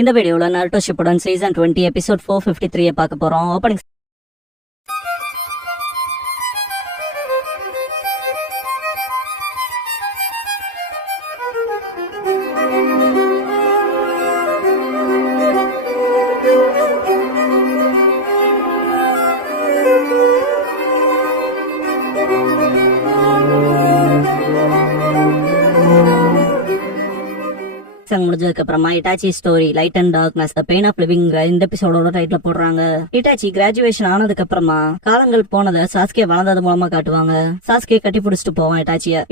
இந்த வீடியோல Naruto Shippuden season 20 episode 453 பார்க்க போறோம். ஓபனிங் முடிஞ்சதுக்கு அப்புறமா Itachi story light and darkness the pain of living இந்த எபிசோடோட டைட்டில் போடுறாங்க. இட்டாச்சி கிராஜுவேஷன் ஆனதுக்கு அப்புறமா காலங்கள் போனதை சாஸ்கே வளர்ந்தது மூலமா காட்டுவாங்க. சாஸ்கே கட்டி பிடிச்சிட்டு போவான்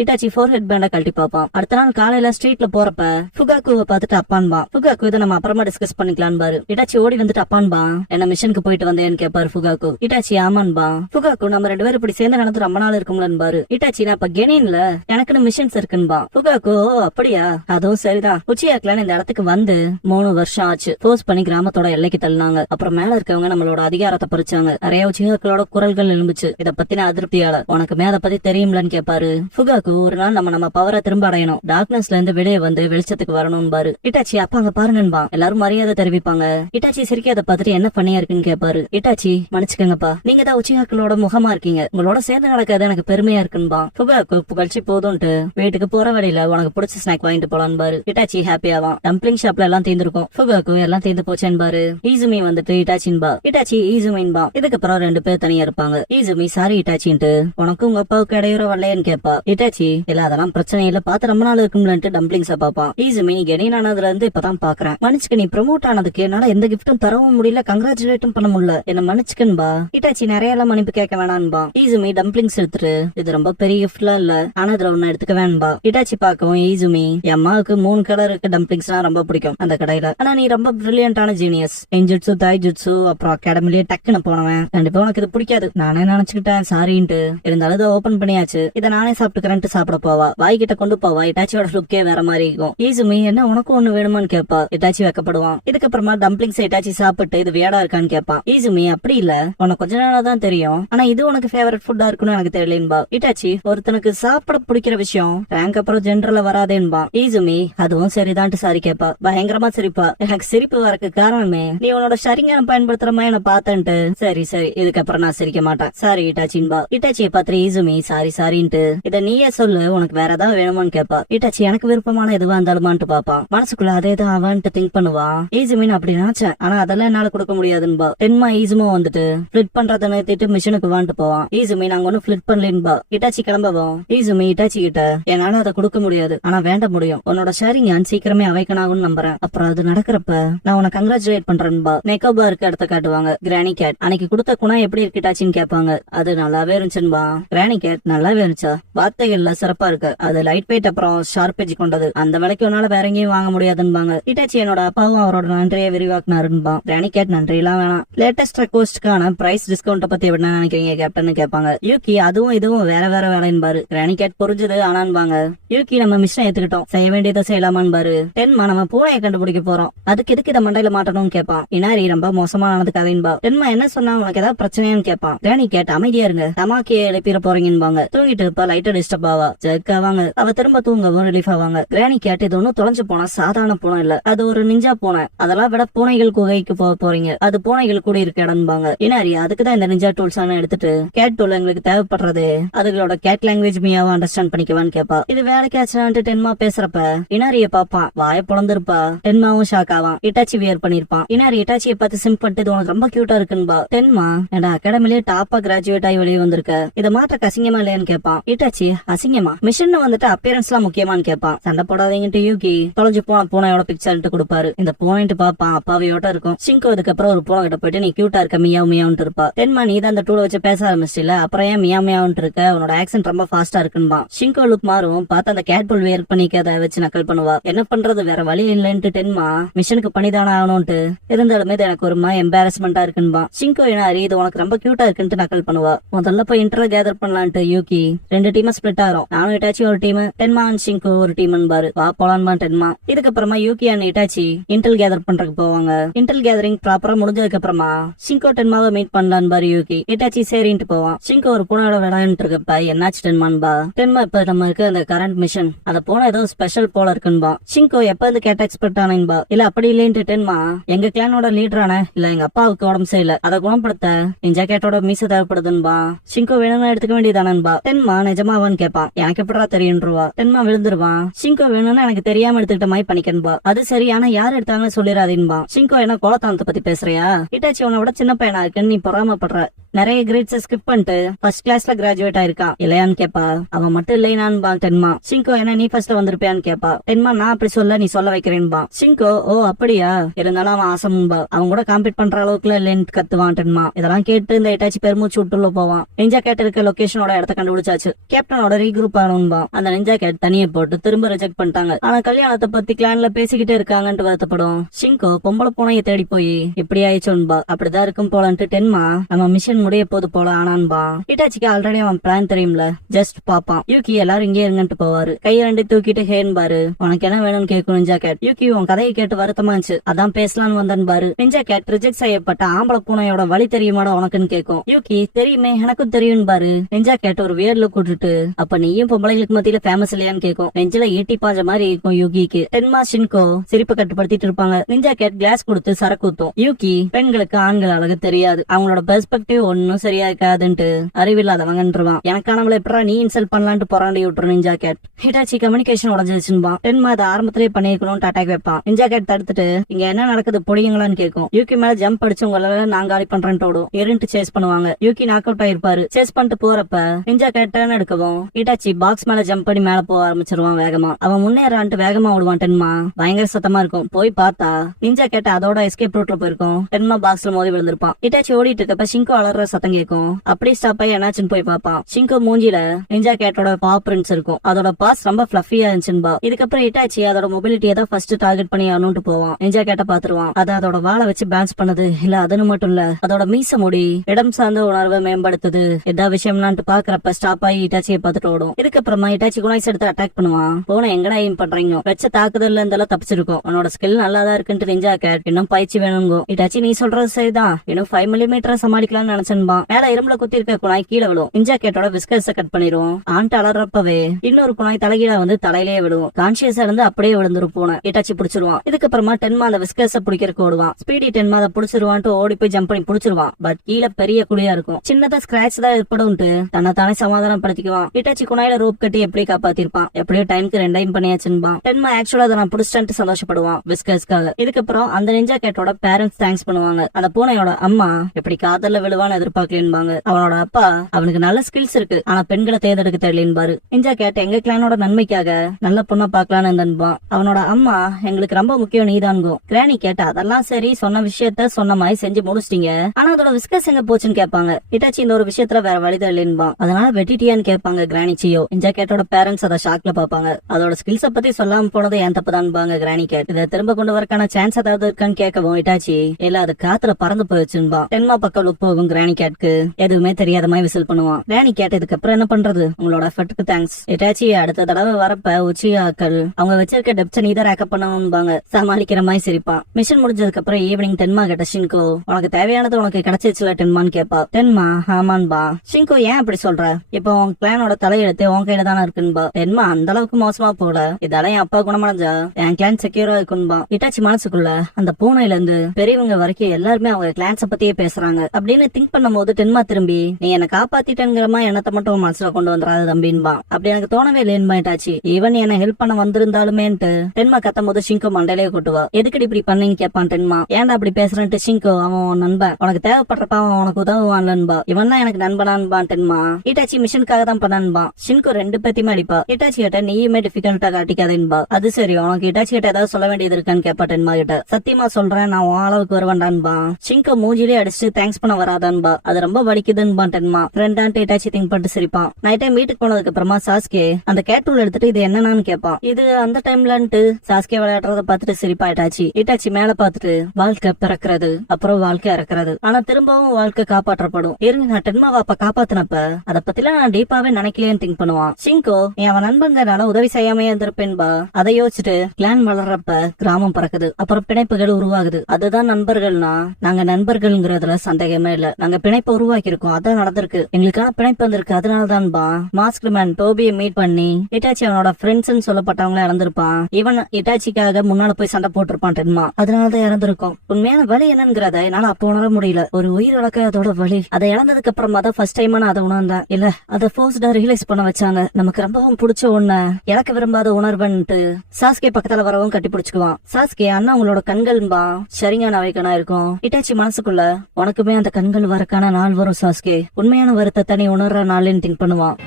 இட்டாச்சி ஃபோர் ஹெட் பேண்ட கழட்டி பார்ப்பான். அடுத்த நாள் காலையில ஸ்ட்ரீட்ல போறப்ப ஃபுகாக்குவை பார்த்துட்டு அப்பான்பான். ஃபுகாக்கு இதை நம்ம அப்புறமா டிஸ்கஸ் பண்ணிக்கலாம் பாரு. இட்டாச்சி ஓடி வந்துட்டு அப்பான்பான். என்ன மிஷனுக்கு போயிட்டு வந்தேன்னு கேட்பாரு ஃபுகாக்கு. இட்டாச்சி ஆமான்பான். ஃபுகாக்கு நம்ம 2 பேரும் இப்படி சேர்ந்து நடந்து ரொம்ப நாள் இருக்கும்லன்னு பாரு. இட்டாச்சி நான் இப்ப கெனின்ல எனக்குன்னு மிஷன்ஸ் இருக்குன்பான். ஃபுகாக்கு அப்படியா, அதுவும் சரிதான். உச்சியாக்கலான்னு இந்த இடத்துக்கு வந்து 3 வருஷம் ஆச்சு. போர்ஸ் பண்ணி கிராமத்தோட எல்லைக்கு தள்ளினாங்க. அப்புறம் மேல இருக்கவங்க நம்மளோட அதிகாரத்தை பறிச்சாங்க. நிறைய உச்சியாக்களோட குரல்கள் எழும்புச்சு. இத பத்தின அதிருப்தியால உனக்குமே அதை பத்தி தெரியும்லன்னு கேட்பாரு. ஃபுகாக்கு ஒரு நாள் நம்ம பவரை திரும்ப அடையணும், டார்க்னஸ்ல இருந்து வெளியே வந்து வெளிச்சத்துக்கு வரணும் பாரு. இட்டாச்சி அப்ப அங்க பாருங்கன்பா. எல்லாரும் மரியாதை தெரிவிப்பாங்க. இட்டாச்சி சிரிக்காத பார்த்துட்டு என்ன பண்ணியா இருக்குன்னு கேட்பாரு. இட்டாச்சி மன்னிச்சுக்கங்கப்பா, நீங்க தான் உச்சியாக்களோட முகமா இருக்கீங்க, உங்களோட சேர்ந்து நடக்காது எனக்கு பெருமையா இருக்குன்பா. ஃபுகாக்கு புகழ்ச்சி போதும்ட்டு வீட்டுக்கு போற வழியில உனக்கு பிடிச்ச ஸ்நாக் வாங்கிட்டு போலான்னு பாரு. இட்டாச்சி ஹாப்பியாவான். டம்ப்ளிங் ஷாப்ல எல்லாம் தேர்ந்திருக்கும். ஃபுகாக்கு எல்லாம் தேர்ந்து போச்சேன்னு பாரு. ஈசுமி வந்துட்டு இட்டாச்சின்பா. இட்டாச்சி ஈசுமின்பா. இதுக்கப்புறம் 2 பேர் தனியா இருப்பாங்க. ஈசுமி சாரி இட்டாச்சின்ட்டு உனக்கு உங்க அப்பாவுக்கு இடையூற வரலையன்னு கேப்பா. இட்டாச்சி இல்ல அதெல்லாம் பிரச்சனை இல்ல, பார்த்து ரொம்ப நாள் இருக்கும்லன்ட்டு டம்ப்ளிங்ஸ பாப்பான். ஈசுமி கெனின் ஆனதுல இருந்து இப்பதான் பாக்குறேன். மன்னிச்சுக்க, நீ ப்ரமோட் ஆனதுக்கு என்னால எந்த கிஃப்டும் தரவும் முடியல, கங்க்ராச்சுலேட்டும் பண்ண முடியல, என்ன மன்னிச்சுக்கன்பா. இட்டாச்சி நிறைய எல்லாம் மன்னிப்பு கேட்க வேணான்பா. ஈசுமி டம்ப்ளிங்ஸ் எடுத்துட்டு இது ரொம்ப பெரிய கிஃப்ட்லாம் இல்ல, ஆனா இதுல ஒண்ணு எடுத்துக்க வேணும்பா. இட்டாச்சி பாக்கவும் ஈசுமி என் அம்மாவுக்கு 3 கலர் இருக்க டம்ப்ளிங்ஸ் ரொம்ப பிடிக்கும் அந்த கடையில, ஆனா நீ ரொம்ப பிரில்லியன்டான ஜீனியஸ், என்ஜுட்சு தாய்ஜுட்சு அப்புறம் அகாடமிலேயே டக்குன்னு போனவன், கண்டிப்பா உனக்கு இது பிடிக்காது. நானே நினைச்சுக்கிட்டேன் சாரின்ட்டு. இருந்தாலும் இதை ஓபன் பண்ணியாச்சு, இதை நானே சாப்பிட்டுக்கிறேன்ட்டு சாப்பிட போவா. வாய்கிட்ட கொண்டு போவா. இட்டாச்சியோட லுக்கே வேற மாதிரி இருக்கும். ஈசுமி என்ன உனக்கும் ஒண்ணு வேணுமான்னு கேப்பா. இட்டாச்சி வைக்கப்படுவான். இதுக்கப்புறமா டம்ப்ளிங்ஸ் இட்டாச்சி சாப்பிட்டு இது வேடா இருக்கான்னு கேப்பான். ஈசுமி அப்படி இல்ல, உனக்கு கொஞ்ச நாளா தான் தெரியும், ஆனா இது உனக்கு ஃபேவரட் ஃபுட்டா இருக்குன்னு எனக்கு தெரியலன்பா. இட்டாச்சி ஒருத்தனுக்கு சாப்பிட பிடிக்கிற விஷயம் ரேங்க் அப்புறம் ஜென்ரல்ல வராதேன்பா. ஈசுமி அதுவும் சரிதான்ட்டு சாரி கேப்பா. பயங்கரமா சிரிப்பா. எனக்கு சிரிப்பு வரக்கு காரணமே நீ உன்னோட சரிங்கானம் பயன்படுத்துற மாதிரி என்ன பார்த்தன்ட்டு. சரி இதுக்கப்புறம் நான் சிரிக்க மாட்டேன், சாரி இட்டாச்சின்பா. இட்டாச்சியை பார்த்து ஈசுமி சாரின்ட்டு இத நீயே சொல்லு, உனக்கு வேற ஏதாவது வேணுமான்னு கேப்பா. இட்டாச்சி எனக்கு விருப்பமான எதுவா இருந்தாலுமான்ட்டு பாப்பான். மனசுக்குள்ள அதேதான் அவன்ட்டு திங்க் பண்ணுவான். ஈசுமின்னு அப்படி நினைச்சேன், ஆனா அதெல்லாம் என்னால கொடுக்க முடியாதுன்பா. தென்மா ஈசுமோ வந்துட்டு பிளிட் பண்றத நிறுத்திட்டு மிஷனுக்கு வான்ட்டு போவான். ஈசுமி நாங்க ஒன்னும் பிளிட் பண்ணலன்பா. இட்டாச்சி கிளம்பவும் ஈசுமி இட்டாச்சி கிட்ட என்னால அதை கொடுக்க முடியாது, ஆனா வேண்ட முடியும், உன்னோட ஷேரிங் சீக்கிரமே அவைக்கனாகும்னு நம்புறேன். அப்புறம் அது நடக்கிறப்ப நான் உனக்கு கங்க்ராச்சுலேட் பண்றேன்பா. நெக்கோபாருக்கு இடத்த காட்டுவாங்க. கிரானி கேட் அன்னைக்கு கொடுத்த குணம் எப்படி இருக்கிட்டாச்சின்னு கேட்பாங்க. அது நல்லாவே இருந்துச்சுன்பா. கிரானி கேட் நல்லாவே இருந்துச்சா, வார்த்தைகள்ல சிறப்பா இருக்கு, அது லைட் வெயிட் அப்புறம் ஷார்ப் எட்ஜ் கொண்டது, அந்த விலைக்கு உன்னால வேற எங்கேயும் வாங்க முடியாதுன்பாங்க. இட்டாச்சி என்னோட அப்பாவும் அவரோட நன்றியை விரிவாக்குனாருன்பா. கிரானி கேட் நன்றி எல்லாம் வேணாம், லேட்டஸ்ட் ரெக்வஸ்ட்கான பிரைஸ் டிஸ்கவுண்ட் பத்தி எப்படி நினைக்கிறீங்க கேப்டன் கேட்பாங்க. யூகி அதுவும் இதுவும் வேற வேலைன்பாரு. கிரானி கேட் புரிஞ்சது ஆனான்பாங்க. யூகி நம்ம மிஷனை ஏத்துக்கிட்டோம், செய்ய வேண்டியதை செய்யலாமான்பாரு. டென்மா நம்ம பூனையை கண்டுபிடிக்க போறோம், அதுக்கு எதுக்கு இதை மண்டையில மாட்டணும்னு கேட்பான். இனாரி ரொம்ப மோசமானது கதைன்பா. டென்மா என்ன சொன்னா உனக்கு ஏதாவது பிரச்சனையான்னு கேட்பான். கிரானி கேட் அமைதியா இருங்க, தமாக்கிய எழுப்பிட போறீங்கன்பாங்க. தூங்கிட்டு இருப்பா. லைட்டா டிஸ்டர்ப் ஆவா. ஜெக் ஆவாங்க. அவ திரும்ப தூங்கவும் ரிலீஃப் ஆவாங்க. கிரானி கேட் இது ஒன்னும் தொலைஞ்சு போனா சாதாரண பூனை இல்ல, அது ஒரு நிஞ்சா பூனை, அதெல்லாம் விட பூனைகள் குகைக்கு போக போறீங்க, அது பூனைகள் கூட இருக்க இடம்பாங்க. இனாரி அதுக்குதான் இந்த நிஞ்சா டூல்ஸ் எடுத்துட்டு கேட் டூல் எங்களுக்கு தேவைப்படுறது, அதுகளோட கேட் லாங்குவேஜ் மியாவை அண்டர்ஸ்டாண்ட் பண்ணிக்குவான்னு கேட்பா. இது வேலைக்கு ஆச்சுட்டு டென்மா பேசுறப்ப இனாரிய பாப்பான். வாய பொழந்திருப்பா. டென்மாவும் ஷாக் ஆவான். இட்டாச்சி வியர் பண்ணிருப்பான். இனாரி இட்டாச்சியை பார்த்து சிம் பண்ணிட்டு உனக்கு ரொம்ப கியூட்டா இருக்குன்பா. டென்மா ஏண்டா அகாடமிலேயே டாப்பா கிராஜுவேட் ஆகி வெளியே வந்திருக்க, இதை மாற்ற அசிங்கமா இல்லையான்னு கேட்பான். இட்டாச்சி அசிங்கமா, மிஷன் வந்துட்டு அப்பியரன்ஸ் எல்லாம் முக்கியமான்னு கேட்பான். சண்டை போடாதீங்கட்டு யூகி தொலைஞ்சு போன பூனையோட பிக்சர் கொடுப்பாரு. இந்த பூனைட்டு பாப்பான். அப்பாவையோட இருக்கும். சிங்கோ அதுக்கப்புறம் ஒரு பூனை கிட்ட போயிட்டு நீ கியூட்டா இருக்க மியாவுன்ட்டு இருப்பா. டென்மா நீ தான் அந்த டூல வச்சு பேச ஆரம்பிச்சில, அப்புறம் ஏன் மியாவுன்ட்டு இருக்க, உன்னோட ஆக்சென்ட் ரொம்ப ஃபாஸ்டா இருக்குன்பா. சிங்கோ லுக் மாறும். பார்த்து அந்த கேட் புல் வேர் பண்ணிக்க அதை வச்சு நக்கல் பண்ணுவா. என்ன பண்றது வேற வழி இல்லைன்ட்டு டென்மா மிஷனுக்கு பண்ணிதானே ஆகணும்ட்டு, இருந்தாலுமே எனக்கு ஒரு எம்பாரஸ்மெண்டா இருக்குன்பா. சிங்கோ இனாரி இது உனக்கு ரொம்ப கியூட்டா இருக்குன்ட்டு நக்கல் பண்ணுவா. முதல்ல போய் இன்டர் கேதர் பண்ணலான்ட்டு யூகி 2 டீமா ஸ்பிளிட் ஆகும். நானும் இட்டாச்சி ஒரு டீம், டென்மா அண்ட் சிங்கோ ஒரு டீம் பாரு. வா போலான்பா டென்மா. இதுக்கப்புறமா Yuki and Itachi intel gather பண்றதுக்கு போவாங்க. இன்டெல் கேதரிங் ப்ராப்பரா முடிஞ்சதுக்கு அப்புறமா சிங்கோ டென்மாவை மீட் பண்ணலான்னு பாரு யூகி. இட்டாச்சி சரின்ட்டு போவான். சிங்கோ ஒரு பூனையோட விளையாண்டு இருக்கப்ப என்னாச்சு டென்மான்பா. டென்மா இப்ப நம்ம இருக்க அந்த கரண்ட் மிஷன், அந்த பூனை ஏதோ ஸ்பெஷல் போல இருக்குன்பா. ஷிங்கோ எப்ப இருந்து கேட்ட எக்ஸ்பெக்ட் ஆனேன்பா. இல்ல அப்படி இல்லைன்ட்டு டென்மா எங்க கிளானோட லீடரான இல்ல எங்க அப்பாவுக்கு உடம்பு செய்யல, அதை குணப்படுத்த என் ஜாக்கெட்டோட மீச தேவைப்படுதுன்பா. ஷிங்கோ வேணும்னு எடுத்துக்க வேண்டியதானன்பா. டென்மா நிஜமாவான்னு கேட்பான். எனக்கு எப்படா தெரியும்ன்றவா. டென்மா விழுந்துருவான். ஷிங்கோ வேணும்னு எனக்கு தெரியாம எடுத்துக்கிட்ட மாதிரி பண்ணிக்கன்பா. அது சரி, ஆனா யார் எடுத்தாங்கன்னு சொல்லிடாதீன்பா. ஷிங்கோ என்ன கோலத்தானத்தை பத்தி பேசுறியா? இட்டாச்சி உன்னை விட சின்ன பையனா இருக்குன்னு நீ பொறாமப்படுற. நிறைய கிரேட்ஸ் ஸ்கிப் பண்ணிட்டு ஃபர்ஸ்ட் கிளாஸ்ல கிராஜுவேட் ஆயிருக்கான் இல்லையான்னு கேப்பா. அவன் மட்டும் இல்லைனான்பா டென்மா. ஷிங்கோ என்ன நீ ஃபர்ஸ்ட் வந்திருப்பியான்னு கேப்பா. டென்மா நான் அப்படி சொல்ல, நீ சொல்ல வைக்கிறேன்பா. ஷிங்கோ ஓ அப்படியா, இருந்தாலும் அவன் ஆசம்பா. அவன் கூட காம்பீட் பண்ற அளவுக்குள்ள இல்லைன்னு கத்துவான் டென்மா. இதெல்லாம் கேட்டு இந்த இட்டாச்சி பெருமூச்சு விட்டுள்ள போவான். நெஞ்சா கேட் இருக்க லொகேஷனோட இடத்த கண்டுபிடிச்சாச்சு. கேப்டனோட ரீக்ரூப் ஆகணும்பா. அந்த நெஞ்சா கேட் தனியை போட்டு திரும்ப ரிஜெக்ட் பண்ணிட்டாங்க. ஆனா கல்யாணத்தை பத்தி கிளான்ல பேசிக்கிட்டே இருக்காங்கன்ட்டு வருத்தப்படும். ஷிங்கோ பொம்பளை பூனையை தேடி போய் எப்படி ஆயிடுச்சோன்பா. அப்படிதான் இருக்கும் போலன்ட்டு டென்மா நம்ம மிஷன் முடிய போது போல ஆனான்பா. இட்டாச்சிக்கு ஆல்ரெடி அவன் பிளான் தெரியும்ல, ஜஸ்ட் பாப்பான். யூகி எல்லாரும் இங்கே இருந்துட்டு போவாரு. கையை ரெண்டு தூக்கிட்டு ஹேன் பாரு, உனக்கு என்ன வேணும்னு கேட்கும் நிஞ்சா கேட். யூகி உன் கதையை கேட்டு வருத்தமா இருந்துச்சு, அதான் பேசலான்னு வந்தன் பாரு. நிஞ்சா கேட் ரிஜெக்ட் செய்யப்பட்ட ஆம்பளை பூனையோட வழி தெரியுமாடா உனக்குன்னு கேட்கும். யூகி தெரியுமே எனக்கும் தெரியும் பாரு. நிஞ்சா கேட் ஒரு வியர்ல கூட்டுட்டு அப்ப நீயும் பொம்பளைகளுக்கு மத்தியில ஃபேமஸ் இல்லையான்னு கேட்கும். நெஞ்சில ஈட்டி பாஞ்ச மாதிரி இருக்கும் யூகிக்கு. டென்மா ஷின்கோ சிரிப்பு கட்டுப்படுத்திட்டு இருப்பாங்க. நிஞ்சா கேட் கிளாஸ் கொடுத்து சரக்கு ஊத்தும். யூகி பெண்களுக்கு ஆண்கள் அழகு தெரியாது, அவங்களோட பெர்ஸ்பெக்டிவ் ஒன்னும் சரியா இருக்காதுன்ட்டு அறிவில்லாதவங்கன்றான். எனக்கானவளை எப்படா நீ இன்சல்ட் பண்ணலான்ட்டு போராண்டி விட்டுரு நிஞ்சா கேட். ஹிட்டாச்சி கம்யூனிகேஷன் உடஞ்சிருச்சுன்பான். டென்மா அதை ஆரம்பத்திலே பண்ணிருக்கணும்னு அட்டாக் வைப்பான். நிஞ்சா கேட் தடுத்துட்டு இங்க என்ன நடக்குது பொடியுங்களான்னு கேட்கும். யூகி மேல ஜம்ப் அடிச்சு உங்களால நான் காலி பண்றேன்ட்டு ஓடும். எரின்ட்டு சேஸ் பண்ணுவாங்க. யூகி நாக் அவுட் ஆயிருப்பாரு. சேஸ் பண்ணிட்டு போறப்ப நிஞ்சா கேட் டர்ன் எடுக்கவும் ஹிட்டாச்சி பாக்ஸ் மேல ஜம்ப் பண்ணி மேல போக ஆரம்பிச்சிருவான் வேகமா. அவன் முன்னேறான்ட்டு வேகமா விடுவான். டென்மா பயங்கர சத்தமா இருக்கும். போய் பார்த்தா நிஞ்சா கேட் அதோட எஸ்கேப் ரூட்ல போயிருக்கும். டென்மா பாக்ஸ்ல மோதி விழுந்திருப்பான். ஹிட்டாச்சி ஓடிட்டு இருக்கப்ப ஷிங்கோ அலற சத்தம் கேட்கும். அப்படியே ஸ்டாப் ஆகி என்னாச்சுன்னு போய் பாப்பான். ஷிங்கோ மூஞ்சில நிஞ்சா கேட்டோட பா பிரிண்ட்ஸ் இருக்கும். அதோட பாஸ் ரொம்ப ஃபிளஃபியா இருந்துச்சுன்பா. இதுக்கப்புறம் இட்டாச்சி அதோட மொபிலிட்டியை தான் ஃபர்ஸ்ட் டார்கெட் பண்ணி ஆகணும்ட்டு போவான். நிஞ்சா கேட்ட பாத்துருவான். அது அதோட வாழை வச்சு பேலன்ஸ் பண்ணது இல்ல, அதுன்னு மட்டும் இல்ல அதோட மீச முடி இடம் சார்ந்த உணர்வை மேம்படுத்துது. எதா விஷயம்னான்ட்டு பாக்குறப்ப ஸ்டாப் ஆகி இட்டாச்சியை பார்த்துட்டு ஓடும். இதுக்கப்புறமா இட்டாச்சி குணாய்ஸ் எடுத்து அட்டாக் பண்ணுவான். போன எங்கடா எய்ம் பண்றீங்க, வச்ச தாக்குதல்ல இருந்தெல்லாம் தப்பிச்சிருக்கும். உன்னோட ஸ்கில் நல்லாதான் இருக்குன்ட்டு நிஞ்சா கேட் இன்னும் பயிற்சி வேணுங்க. இட்டாச்சி நீ சொல்றது சரிதான், இன்னும் 5 மில்லிமீட்டர் சமாளிக்கலாம்னு நினைச்சன்பா. மேல இரும்புல குத்தி இருக்க குணாய் கீழே விடும். நிஞ்சா கேட்டோட விஸ்கர்ஸ கட் பண்ணிரும். ஆண்டு அலறப்பவே இன்னொரு குணாய் தலைகீழா வந்து தலையிலேயே விடுவோம். கான்சியஸா இருந்து அப்படியே விழுந்துரும். போன இட்டாச்சி புடிச்சிருவான். இதுக்கப்புறமா டென்மா அந்த விஸ்கர்ஸ பிடிக்கிறதுக்கு ஓடுவான். ஸ்பீடி டென்மா அதை புடிச்சிருவான்ட்டு ஓடி போய் ஜம்ப் பண்ணி புடிச்சிருவான். பட் கீழே பெரிய குழியா இருக்கும். சின்னதா ஸ்கிராட்ச் தான் ஏற்படும்ட்டு தன்னை தானே சமாதானம் படுத்திக்குவான். இட்டாச்சி குணாயில ரோப் கட்டி எப்படி காப்பாத்திருப்பான். எப்படியோ டைமுக்கு 2 பண்ணியாச்சுன்பான். டென்மா ஆக்சுவலா அதை நான் புடிச்சிட்டு சந்தோஷப்படுவான் விஸ்கர்ஸ்க்காக. இதுக்கப்புறம் அந்த நிஞ்சா கேட்டோட பேரண்ட்ஸ் தேங்க்ஸ் பண்ணுவாங்க. அந்த பூனையோட அம்மா எப்படி காதல்ல விழுவான்னு எதிர்பார்க்கலேன்பாங்க. அவனோட அப்பா அவனுக்கு நல்ல ஸ்கில்ஸ் இருக்கு, ஆனா பெண்களை தேர்ந்தெடுக்க தெரியலேன்பாரு. நிஞ்சா கேட் எங்க கிளானோட நன்மைக்காக நல்ல பொண்ணா பாக்கலான்னு இருந்தன்பான். அவனோட அம்மா எங்களுக்கு ரொம்ப முக்கியம் நீதான்கோ. கிராணி கேட்டா அதெல்லாம் சரி, சொன்ன விஷயத்த சொன்ன மாதிரி செஞ்சு முடிச்சிட்டீங்க, ஆனா அதோட விஸ்கஸ் எங்க போச்சுன்னு கேட்பாங்க. இட்டாச்சி இந்த ஒரு விஷயத்துல வேற வழி தெரியலேன்பான். அதனால வெட்டிட்டியான்னு கேட்பாங்க கிராணி சியோ. நிஞ்சா கேட்டோட பேரண்ட்ஸ் அதை ஷாக்ல பாப்பாங்க. அதோட ஸ்கில்ஸ பத்தி சொல்லாம போனது என் தப்புதான்பாங்க கிராணி கேட். இதை திரும்ப கொண்டு வரக்கான சான்ஸ் ஏதாவது இருக்கான்னு கேட்கவும் இட்டாச்சி இல்ல அது காத்துல பறந்து போயிடுச்சுன்பா. டென்மா பக்கம் லுக் போகும். கிராணி கேட்க்கு எதுவுமே தெரியாத மாதிரி விசில் பண்ணுவான். கிராணி கேட்டதுக்கு அப்புறம் என்ன பண்றது, உங்களோட எஃபர்ட்டுக்கு தேங்க்ஸ். இட்டாச்சி அடுத்த தடவை வரப்ப உச்சியாக்கள் அவங்க வச்சிருக்க டெப்ஸ நீ தான் ரேக்கப் பண்ணணும்பாங்க. சமாளிக்கிற மாதிரி சிரிப்பான். மிஷன் முடிஞ்சதுக்கு அப்புறம் ஈவினிங் டென்மா கேட்ட ஷின்கோ உனக்கு தேவையானது உனக்கு கிடைச்சிச்சுல டென்மான்னு கேப்பா. டென்மா ஆமான்பா. ஷின்கோ ஏன் அப்படி சொல்ற, இப்போ உன் கிளானோட தலையெழுத்து உன் கையில தானே இருக்குன்பா. டென்மா அந்த அளவுக்கு மோசமா போல, இதால என் அப்பா குணமடைஞ்சா என் கிளான் செக்யூரா இருக்குன்பா. இட்டாச்சி மனசுக்குள்ள அந்த பூனையில இருந்து பெரியவங்க வரைக்கும் எல்லாருமே அவங்க கிளான்ஸ பத்தியே பேசுறாங்க அப்படின்னு திங்க் பண்ணும் போது டென்மா திரும்பி நீ என்ன காப்பாத்திட்டேங்கிறமா எண்ணத்தை மட்டும் மனசுல கொண்டு வந்துடாத தம்பின்பா. அப்படி எனக்கு தோணவே இல்லைன்னு இட்டாச்சி. ஈவன் என்ன ஹெல்ப் பண்ண வந்திருந்தாலுமேன்ட்டு டென்மா கத்தும் போது ஷின்கோ மண்டையிலே கொட்டுவா. எதுக்கடி இப்படி பண்ணீன்னு கேட்பான் டென்மா. ஏன்டா அப்படி பேசுறேன்ட்டு ஷின்கோ அவன் நண்பன், உனக்கு தேவைப்படுறப்ப அவன் உனக்கு உதவுவான்லன்பா. இவன் தான் எனக்கு நண்பனான்பான் டென்மா. இட்டாச்சி மிஷனுக்காக தான் பண்ணான்பா. ஷின்கோ 2 பேத்தையுமே அடிப்பா. இட்டாச்சி கிட்ட நீயுமே டிஃபிகல்ட்டா காட்டிக்காதேன்பா. அது சரி, உனக்கு இட்டாச்சி கிட்ட ஏதாவது சொல்ல வேண்டியது இருக்கான்னு கேப்பா டென்மா கிட்ட. சத்தியமா சொல்றேன் நான் உன் அளவுக்கு வருவேன்டான்பா. ஷின்கோ மூஞ்சிலே அடிச்சு தேங்க்ஸ் பண்ண வராதான்பா. அது ரொம்ப வலிக்குதுன்பா டென்மா. ஃப்ரெண்டான்ட்டு இட்டாச்சி திங்க் பண்ணிட்டு சிரிப்பான். நைட் டைம் வீட்டுக்கு போனதுக்கு அப்புறமா சாஸ்கே அந்த கேட்டூல் எடுத்துட்டு இது என்னன்னு கேட்பான். இது அந்த டைம்லன்ட்டு சாஸ்கே விளையாடுறத பார்த்துட்டு சிரிப்பா இட்டாச்சி. இட்டாச்சி மேல பார்த்துட்டு வாழ்க்கை பிறக்கிறது அப்புறம் வாழ்க்கை இறக்குறது, ஆனா திரும்பவும் வாழ்க்கை காப்பாற்றப்படும். இருங்க நான் டென்மாவை அப்ப காப்பாத்தினப்ப அதை பத்திலாம் நான் டீப்பாவே நினைக்கலையேன்னு திங்க் பண்ணுவான். ஷின்கோ நீ அவன் நண்பங்கனால உதவி செய்யாமே இருந்திருப்பேன்பா. அதை யோசிச்சுட்டு கிளான் வளர்றப்ப கிராமம் பறக்குது, அப்புறம் பிணைப்புகள் உருவாகுது. அதுதான் நண்பர்கள்னா நாங்க நண்பர்கள்ங்கிறதுல சந்தேகமே இல்ல. நாங்க பிணைப்பை உருவாக்கி இருக்கோம், அதான் நடந்திருக்கு. எங்களுக்கான பிணைப்பு வந்திருக்கு. அதனாலதான்பா மாஸ்க் மேன் டோபியை மீட் பண்ணி இட்டாச்சி அவனோட ஃப்ரெண்ட்ஸ் சொல்லப்பட்டவங்கள இழந்திருப்பான். இருப்பான். இவன் இட்டாச்சிக்காக முன்னால போய் சண்டை போட்டிருப்பான் டென்மா. அதனாலதான் இறந்திருக்கும். உண்மையான வலி என்னங்கிறத என்னால அப்ப உணர முடியல. ஒரு உயிர் இழக்க அதோட வலி. அதை இழந்ததுக்கு அப்புறமா தான் ஃபர்ஸ்ட் டைம் நான் அதை உணர்ந்தேன். இல்ல அதை ஃபோர்ஸ்டா ரியலைஸ் பண்ண வச்சாங்க. நமக்கு ரொம்பவும் பிடிச்ச ஒண்ணு இழக்க விரும்பாத உணர்வுன்ட்டு சாஸ்கே பக்கத்துல வரவும் கட்டி பிடிச்சுக்குவான். சாஸ்கே அண்ணா உங்களோட கண்கள்பா சரியான வைக்கனா இருக்கும். இட்டாச்சி மனசுக்குள்ள உனக்குமே அந்த கண்கள் வரக்கான நாள் வரும் சாஸ்கே. உண்மையான வருத்தத்தை நீ உணர்ற நாள்னு திங்க் பண்ணுவான்.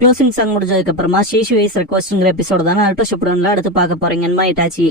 க்ளோசிங் சாங் முடிஞ்சதுக்கு அப்புறமா ஷீஷு வைஸ் ரெக்வஸ்ட்ங்கிற எபிசோட தானே அல்டோ ஷிப்டன்ல அடுத்து பார்க்க போறீங்கன்னு இட்டாச்சி.